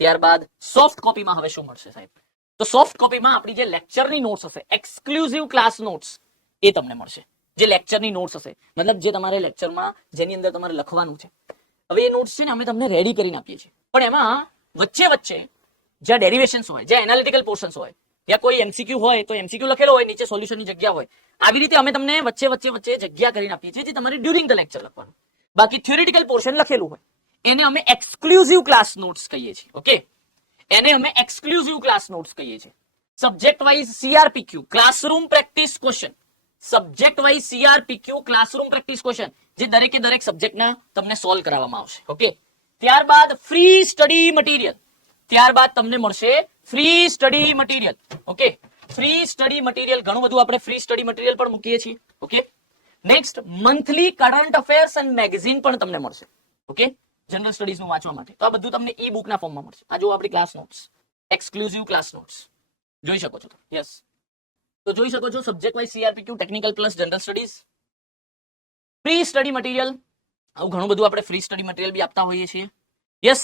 ત્યારબાદ સોફ્ટ કોપીમાં હવે શું મળશે સાહેબ? તો સોફ્ટ કોપીમાં આપણી જે લેક્ચરની નોટ્સ હશે, એક્સક્લુઝિવ ક્લાસ નોટ્સ, એ તમને મળશે. જે લેક્ચરની નોટ્સ હશે, મતલબ જે તમારે લેક્ચરમાં જેની અંદર તમારે લખવાનું છે, હવે એ નોટ્સ છે ને અમે તમને રેડી કરીને આપીએ છીએ. પણ એમાં વચ્ચે વચ્ચે જ્યાં ડેરિવેશન્સ હોય, જ્યાં એનાલિટિકલ પોર્શન્સ હોય, યા કોઈ એમસીક્યુ હોય તો એમસીક્યુ લખેલો હોય, નીચે સોલ્યુશનની જગ્યા હોય, આવી રીતે અમે તમને વચ્ચે વચ્ચે વચ્ચે જગ્યા કરીને આપીએ છીએ, જે તમારે ડ્યુરિંગ ધ લેક્ચર લખવાનું. બાકી થિયોરિટિકલ પોર્શન લખેલું હોય એને અમે એક્સક્લુઝિવ ક્લાસ નોટ્સ કહીએ છીએ. ઓકે, એને અમે એક્સક્લુઝિવ ક્લાસ નોટ્સ કહીએ છીએ. Subject wise CRPQ, classroom practice question, subject wise CRPQ, classroom practice question, જે દરેકે દરેક સબ્જેક્ટના તમને સોલ્વ કરાવવામાં આવશે. ઓકે, ત્યારબાદ ફ્રી સ્ટડી મટીરિયલ, ત્યારબાદ તમને મળશે free study material. Okay, free study material, ઘણું બધું આપણે ફ્રી સ્ટડી મટીરિયલ પણ મૂકીએ છીએ. Okay, next monthly current affairs and magazine પણ તમને મળશે. ઓકે, જનરલ સ્ટડીઝ નું વાંચવા માટે. તો આ બધું તમને ઈ બુકના ફોર્મમાં મળશે. આ જો આપણી class notes, exclusive class notes જોઈ શકો છો. યસ, તો જોઈ શકો છો subject wise CRPQ, technical plus general studies, free study material. આવું ઘણું બધું આપણે ફ્રી સ્ટડી મટીરિયલ બી આપતા હોઈએ છીએ. યસ,